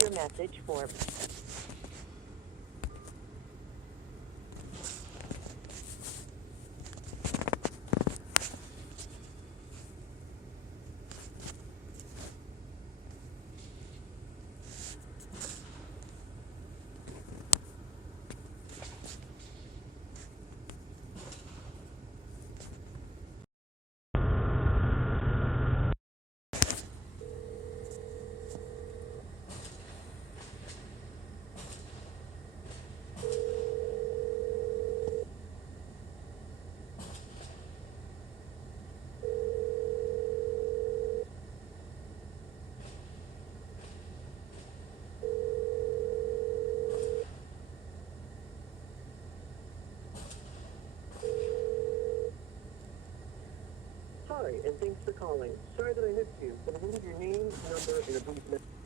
your message for... Hi, and thanks for calling. Sorry that I missed you, but I will leave your name, number, and a brief message.